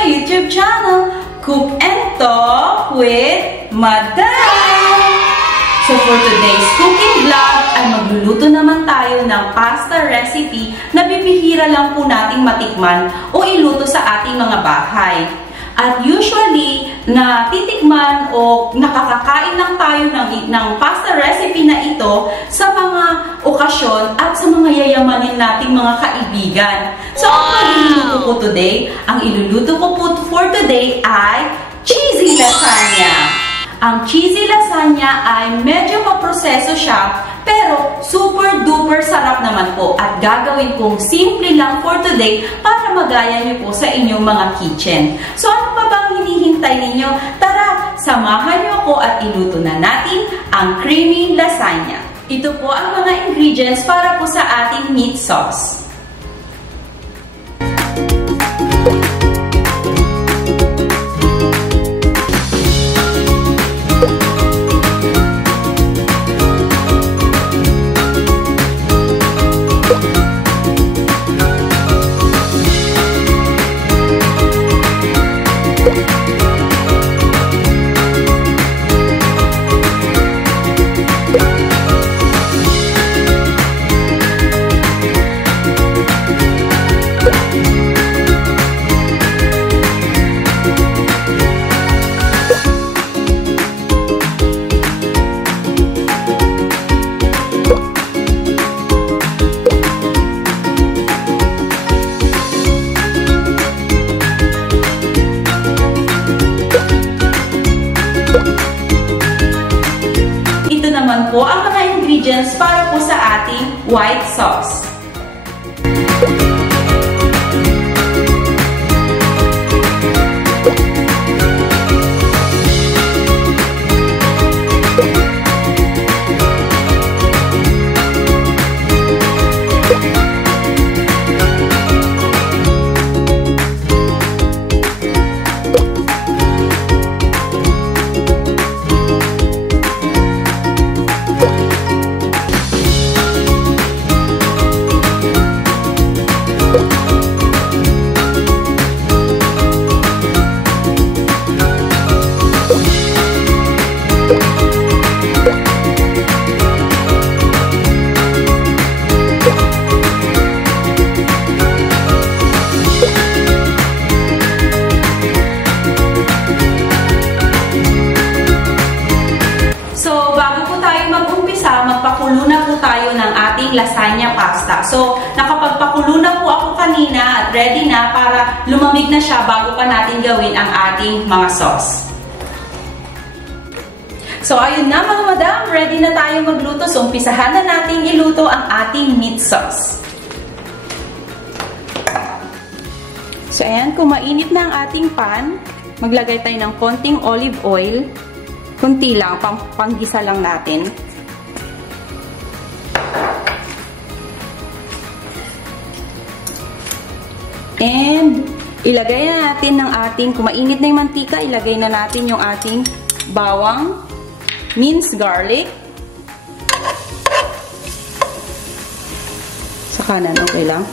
my YouTube channel, Cook and Talk with Madam! So for today's cooking vlog ay magluluto naman tayo ng pasta recipe na bibihira lang po nating matikman o iluto sa ating mga bahay. At usually, natitikman o nakakakain lang tayo ng pasta recipe na ito sa mga okasyon at sa mga yayamanin nating mga kaibigan. So, ang iluluto ko today, ang iluluto ko po for today ay cheesy lasagna. Ang cheesy lasagna ay medyo maproseso siya, pero super duper sarap naman po at gagawin kong simple lang for today para magaya niyo po sa inyong mga kitchen. So ano pa bang hinihintay ninyo? Tara, samahan niyo ako at iluto na natin ang creamy lasagna. Ito po ang mga ingredients para po sa ating meat sauce. Po ang mga ingredients para po sa ating white sauce. Magpakulo na po tayo ng ating lasagna pasta. So, nakapagpakulo na po ako kanina at ready na para lumamig na siya bago pa natin gawin ang ating mga sauce. So, ayun na mga madam, ready na tayong magluto. So, umpisahan na natin iluto ang ating meat sauce. So, ayan, kung mainit na ang ating pan, maglagay tayo ng konting olive oil. Kunti lang, panggisa lang natin. And, ilagay na natin ng ating, kung mainit na yung mantika, ilagay na natin yung ating bawang, minced garlic. Sa kanan, okay lang.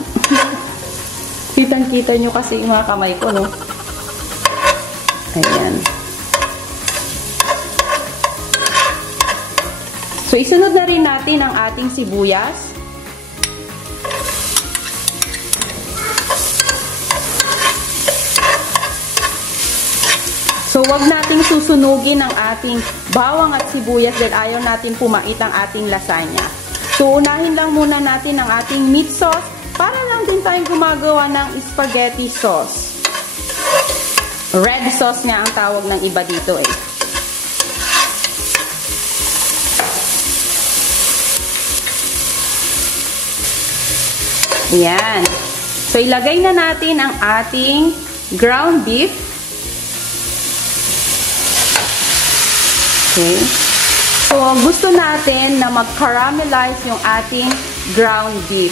Kitang-kita nyo kasi yung mga kamay ko, no? Ayan. So, isunod na rin natin ang ating sibuyas. So, wag nating susunugin ang ating bawang at sibuyas dahil ayaw natin pumait ang ating lasagna. So, unahin lang muna natin ang ating meat sauce para lang din tayong gumagawa ng spaghetti sauce. Red sauce nga ang tawag ng iba dito eh. Ayan. So, ilagay na natin ang ating ground beef. Okay. So, gusto natin na mag-caramelize yung ating ground beef.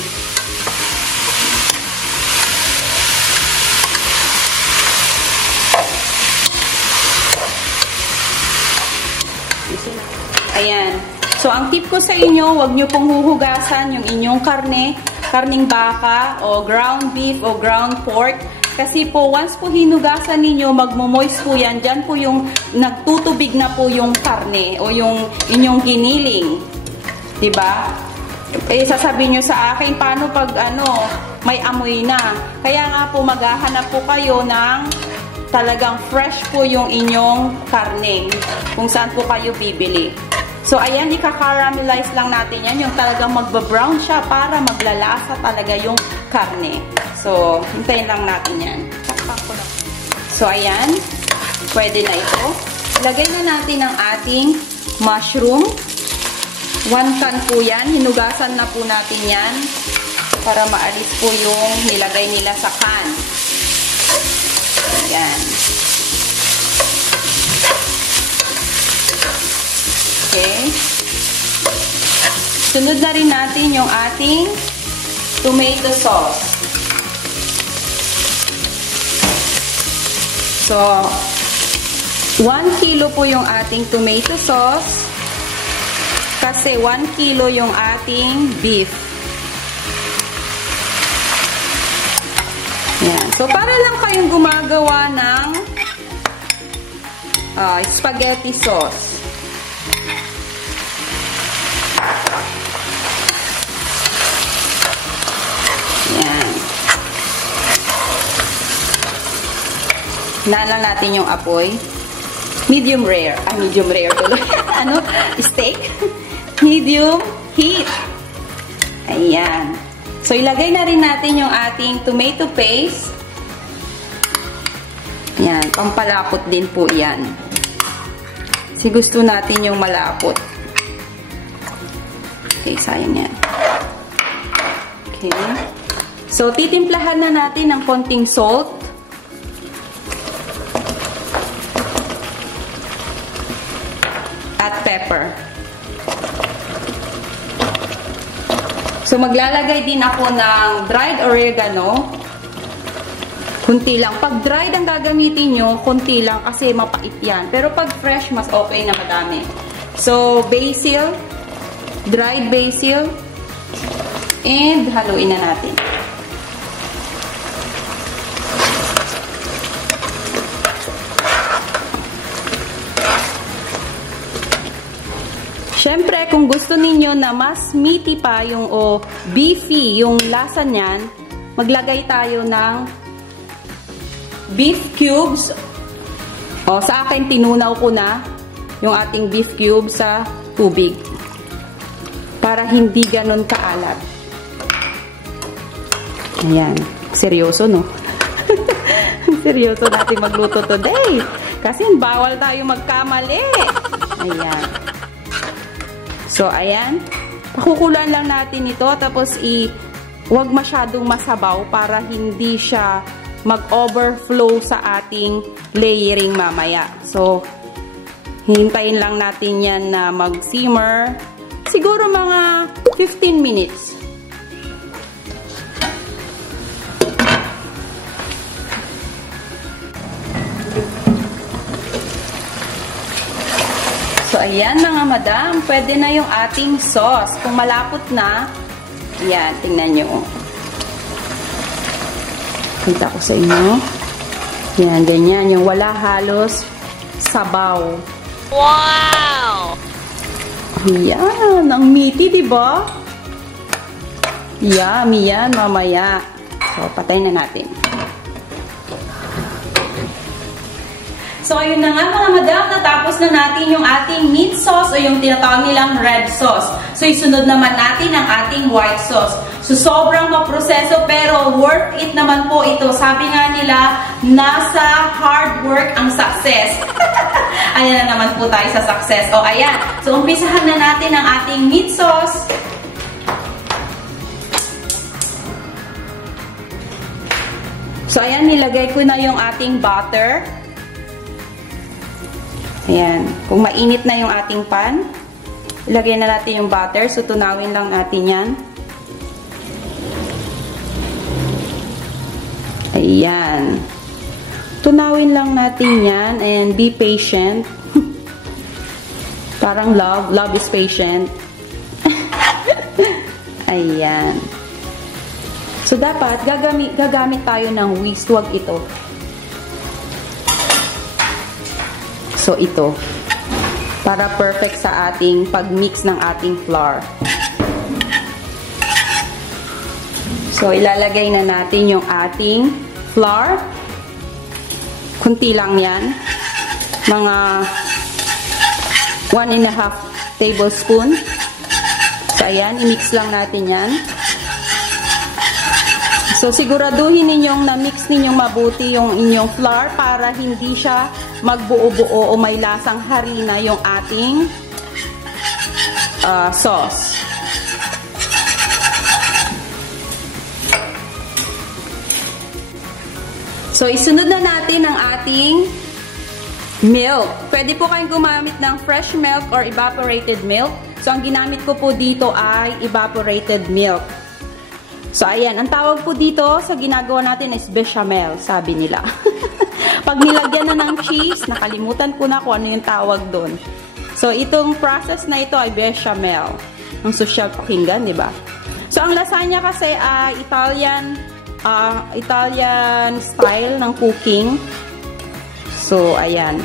Ayan. So, ang tip ko sa inyo, huwag nyo pong huhugasan yung inyong karning baka o ground beef o ground pork Kasi po, once po hinugasan ninyo, magmo-moist po yan. Diyan po yung nagtutubig na po yung karne o yung inyong giniling. Diba? Eh, sasabihin nyo sa akin, paano pag may amoy na? Kaya nga po, maghahanap po kayo ng talagang fresh po yung inyong karne. Kung saan po kayo bibili. So, ayan, ika-caramelize lang natin yan. Yung talagang magba-brown siya para maglalasa talaga yung karne. So, hintayin lang natin yan. So, ayan. Pwede na ito. Lagay na natin ang ating mushroom. 1 can po yan. Hinugasan na po natin yan para maalis po yung nilagay nila sa can. Ayan. Okay. Sunod na rin natin yung ating tomato sauce. So, 1 kilo po yung ating tomato sauce kasi 1 kilo yung ating beef. Yan. So, para lang kayong gumagawa ng spaghetti sauce. Yan. Hinaan natin yung apoy. Medium rare. Medium rare tuloy. Steak? Medium heat. Ayan. So, ilagay na rin natin yung ating tomato paste. Ayan. Pampalapot din po yan. Kasi gusto natin yung malapot. Okay, sayang yan. Okay. So, titimplahan na natin ng konting salt. At pepper. So, maglalagay din ako ng dried oregano. Kunti lang. Pag dried ang gagamitin nyo, kunti lang kasi mapait yan. Pero pag fresh, mas okay na madami. So, basil. Dried basil. And haluin na natin. Siyempre, kung gusto ninyo na mas meaty pa yung beefy yung lasa niyan, maglagay tayo ng beef cubes. Sa akin, tinunaw ko na yung ating beef cubes sa tubig. Para hindi ganun kaalat. Ayan. Seryoso, no? Seryoso natin magluto today. Kasi bawal tayo magkamali. Ayan. So, ayan. Pakukulan lang natin ito. Tapos, huwag masyadong masabaw para hindi siya mag-overflow sa ating layering mamaya. So, hintayin lang natin yan na mag-simmer. Siguro mga 15 minutes. So, ayan mga madam. Pwede na yung ating sauce. Kung malapot na, ayan, tingnan nyo. Kita ko sa inyo. Ayan, ganyan. Yung wala halos sabaw. Wow! Ayan, ang meaty, diba? Yummy yan, mamaya. So, patayin na natin. So, ayun na nga mga madam, natapos na natin yung ating meat sauce o yung tinatawag nilang red sauce. So, isunod naman natin ang ating white sauce. So, sobrang maproseso pero worth it naman po ito. Sabi nga nila, nasa hard work ang success. Ayan na naman po tayo sa success. O, ayan. So, umpisahan na natin ang ating meat sauce. So, ayan, nilagay ko na yung ating butter. Ayan. Kung mainit na yung ating pan, ilagay na natin yung butter. So, tunawin lang natin yan. Ayan. Tunawin lang natin yan and be patient. Parang love. Love is patient. Ayan. So, dapat gagamit tayo ng whisk. Huwag ito. So, ito. Para perfect sa ating pag-mix ng ating flour. So, ilalagay na natin yung ating flour. Kunti lang yan. Mga 1½ tablespoon. So, ayan. I-mix lang natin yan. So, siguraduhin ninyong na-mix ninyong mabuti yung inyong flour para hindi siya magbuo-buo o may lasang harina yung ating sauce. So, isunod na natin ang ating milk. Pwede po kayong gumamit ng fresh milk or evaporated milk. So, ang ginamit ko po dito ay evaporated milk. So, ayan. Ang tawag po dito sa ginagawa natin is bechamel, sabi nila. Pag nilagyan na ng cheese, nakalimutan ko na kung ano yung tawag doon. So, itong process na ito ay bechamel. Ang social pakinggan, di ba? So, ang lasagna kasi ay Italian style ng cooking. So, ayan.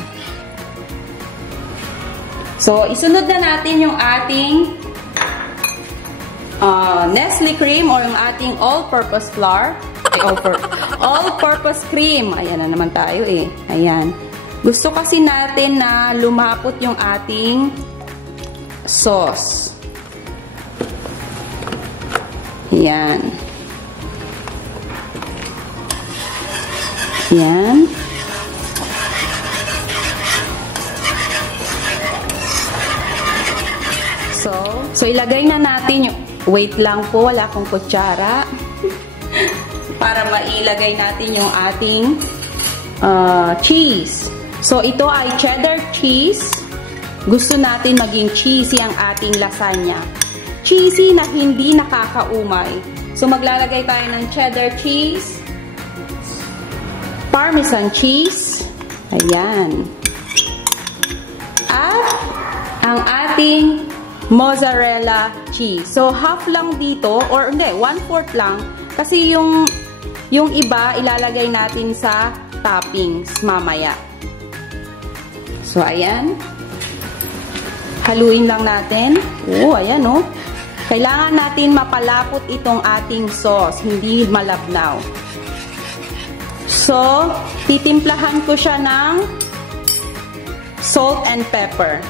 So, isunod na natin yung ating Nestle cream or yung ating all-purpose flour. All-purpose cream. Ayan na naman tayo eh. Ayan. Gusto kasi natin na lumapot yung ating sauce. Ayan. Ayan. So ilagay na natin yung... Wait lang po, wala akong kutsara. Para mailagay natin yung ating cheese. So, ito ay cheddar cheese. Gusto natin maging cheesy ang ating lasagna. Cheesy na hindi nakakaumay. So, maglalagay tayo ng cheddar cheese. Parmesan cheese. Ayan. At ang ating mozzarella cheese. So, half lang dito, or hindi, 1/4 lang. Kasi yung iba, ilalagay natin sa toppings mamaya. So, ayan. Haluin lang natin. Oh, ayan, oh. Kailangan natin mapalapot itong ating sauce, hindi malabnaw. So, titimplahan ko siya ng salt and pepper.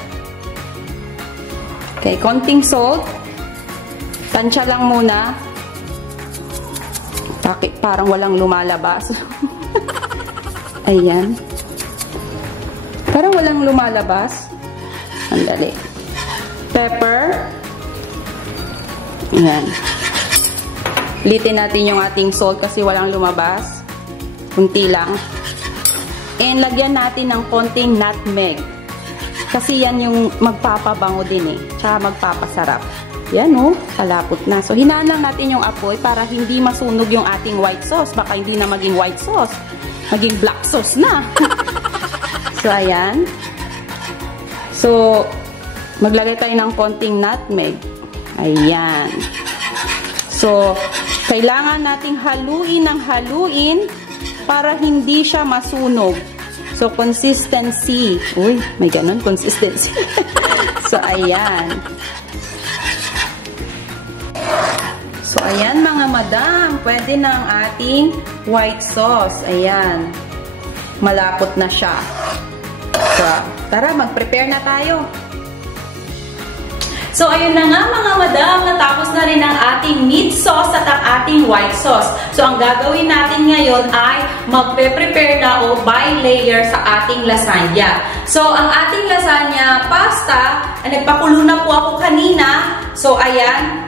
Okay, konting salt. Tansya lang muna. Bakit parang walang lumalabas? Ayan. Parang walang lumalabas. Sandali. Pepper. Ayan. Litin natin yung ating salt kasi walang lumabas. Kunti lang. And lagyan natin ng konting nutmeg. Kasi yan yung magpapabango din eh. Tsaka magpapasarap. Yan oh, kalapot na. So, hinaan lang natin yung apoy para hindi masunog yung ating white sauce. Baka hindi na maging white sauce. Maging black sauce na. So, ayan. So, maglagay tayo ng konting nutmeg. Ayan. So, kailangan nating haluin ng haluin para hindi siya masunog. So, consistency. Uy, may ganun, consistency. So, ayan. So, ayan mga madam. Pwede na ang ating white sauce. Ayan. Malapot na siya. So, tara, mag-prepare na tayo. So, ayun na nga mga madam, natapos na rin ang ating meat sauce at ang ating white sauce. So, ang gagawin natin ngayon ay magpe-prepare na o by layer sa ating lasagna. So, ang ating lasagna pasta, nagpakulo na po ako kanina. So, ayan.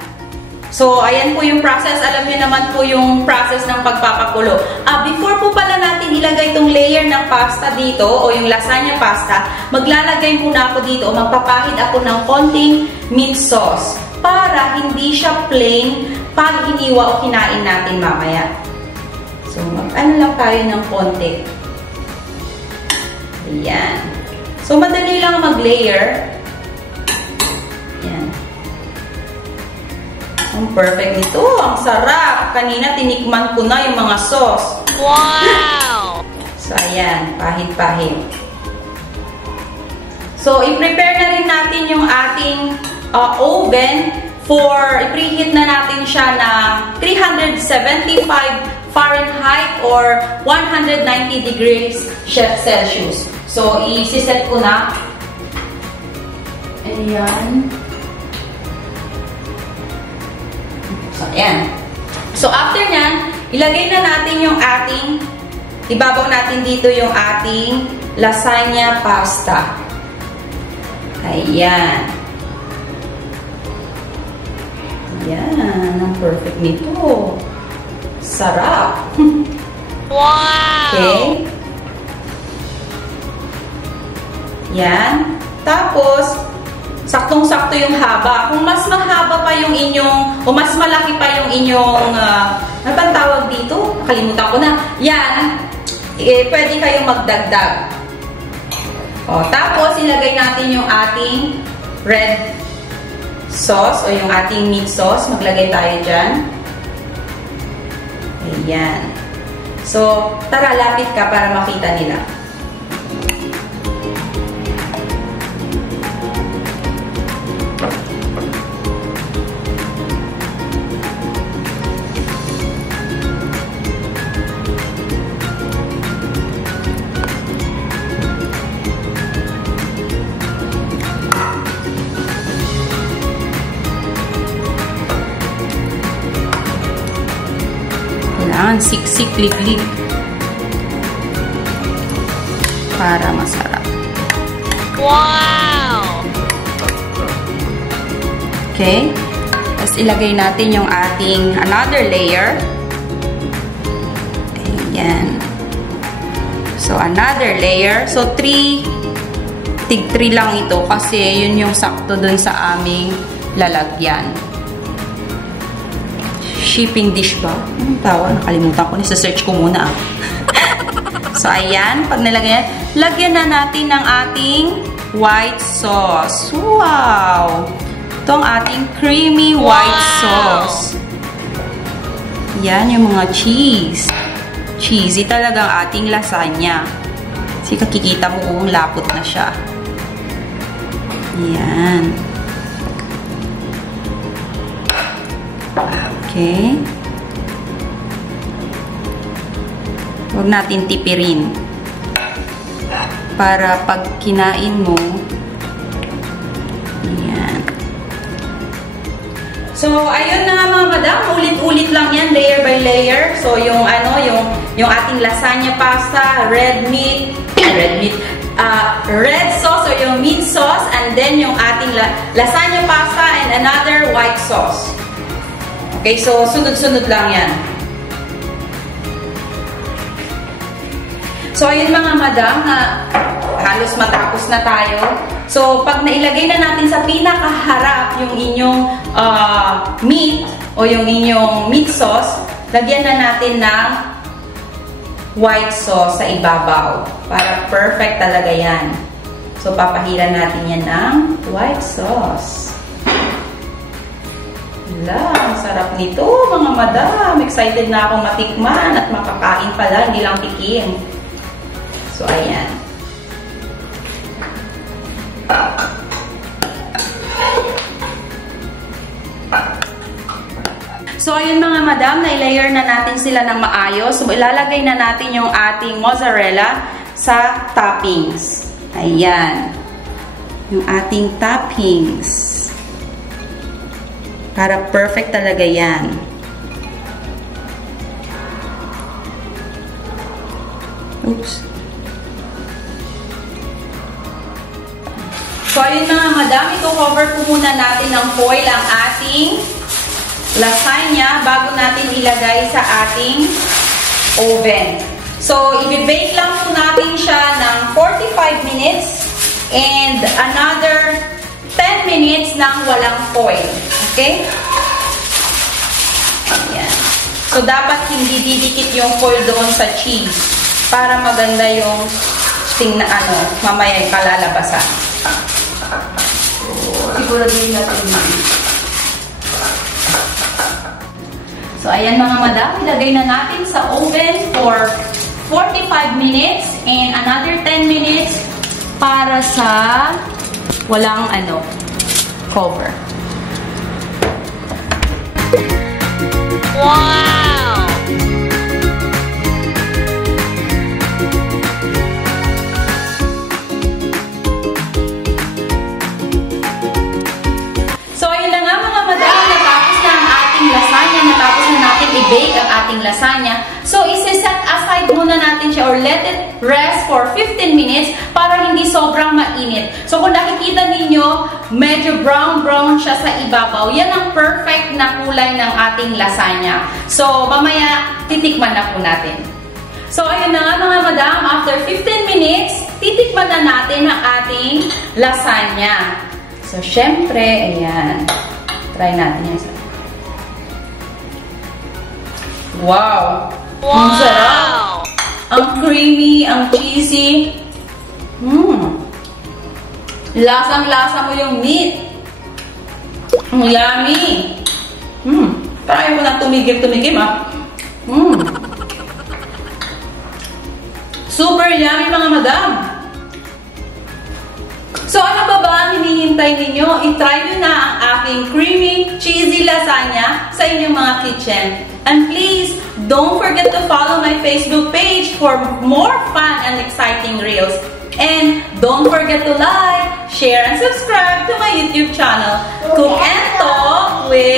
So, ayan po yung process. Alam niyo naman po yung process ng pagpapakulo. Before po pala natin ilagay itong layer ng pasta dito o yung lasagna pasta, maglalagay muna ako dito o magpapahid ako ng konting meat sauce para hindi siya plain pag hiniwa o kinain natin mamaya. So, mag-ano lang tayo ng konti. Ayan. So, madali lang mag-layer. Ayan. Ang perfect nito. Ang sarap. Kanina tinikman ko na yung mga sauce. Wow! So, ayan. Pahid-pahid. So, i-prepare na rin natin yung ating oven for i-preheat na natin siya na 375 Fahrenheit or 190 degrees Celsius. So, i-set ko na. Ayan. So, ayan. So, after nyan, ilagay na natin yung ating, ibabaw natin dito yung ating lasagna pasta. Ayan. Ayan. Ang perfect nito. Sarap. Wow! Okay. Yan. Tapos, saktong-sakto yung haba. Kung mas mahaba pa yung inyong, o mas malaki pa yung inyong, ano bang tawag dito? Nakalimutan ko na. Yan. Pwede kayong magdagdag. O, tapos, ilagay natin yung ating red sauce o yung ating meat sauce. Maglagay tayo dyan. Ayan. So, tara, lapit ka para makita nila. Kailangan siksik, liglig para masarap. Wow! Okay? Tapos ilagay natin yung ating another layer. Ayan. So, another layer. So, tig 3 lang ito kasi yun yung sakto dun sa aming lalagyan. Shipping dish ba? Anong tawag? Nakalimutan ko. Nasa-search ko muna. So, ayan. Pag nalagyan, lagyan na natin ng ating white sauce. Wow! Ito ang ating creamy white sauce. Yan, yung mga cheese. Cheesy talaga ang ating lasagna. Kasi kakikita mo kung lapot na siya. Yan. Okay. Huwag natin tipirin. Para pag kinain mo, ayan. So, ayun na mga madam. Ulit-ulit lang yan, layer by layer. So, yung ating lasagna pasta, red sauce or yung meat sauce, and then yung ating lasagna pasta and another white sauce. Okay, so sunod-sunod lang yan. So, ayun mga madam, halos matapos na tayo. So, pag nailagay na natin sa pinakaharap yung inyong meat o yung inyong meat sauce, lagyan na natin ng white sauce sa ibabaw. Para perfect talaga yan. So, papahiran natin yan ng white sauce. Ang sarap nito, mga madam. Excited na akong matikman at makakain pala, hindi lang tikim. So, ayan. So, ayun mga madam, na-layer na natin sila ng maayos. So, ilalagay na natin yung ating mozzarella sa toppings. Ayan. Yung ating toppings. Para perfect talaga yan. Oops. So, ayun mga madam, i-cover po muna natin ng foil ang ating lasagna bago natin ilagay sa ating oven. So, i-bake lang po natin siya ng 45 minutes and another 10 minutes ng walang foil. Okay? Ayan. So, dapat hindi didikit yung foil doon sa cheese para maganda yung mamaya yung kalalabasan. Siguro din natin So, ayan mga madam, ilagay na natin sa oven for 45 minutes and another 10 minutes para sa walang cover. Wow! So, ayun na nga mga madam, natapos na ang ating lasagna, natapos na natin i-bake ang ating lasagna. So, isi-set aside muna natin siya or let it rest for 15 minutes para hindi sobrang mainit. So, kung nakikita ninyo, medyo brown-brown siya sa ibabaw. Yan ang perfect na kulay ng ating lasagna. So, mamaya, titikman na po natin. So, ayun na nga mga madam, after 15 minutes, titikman na natin ang ating lasagna. So, syempre, ayan. Try natin yan. Wow! Ang sarap! Ang creamy, ang cheesy. Lasang-lasa mo yung meat. Ang yummy. Parang ayaw ko na tumigim-tumigim, ah. Super yummy, mga madam. So, ano ba ang hinihintay ninyo? I-try nyo na ang aking creamy, cheesy lasagna sa inyong mga kitchen. And please, don't forget to follow my Facebook page for more fun and exciting reels. And don't forget to like, share, and subscribe to my YouTube channel, Cook and Talk with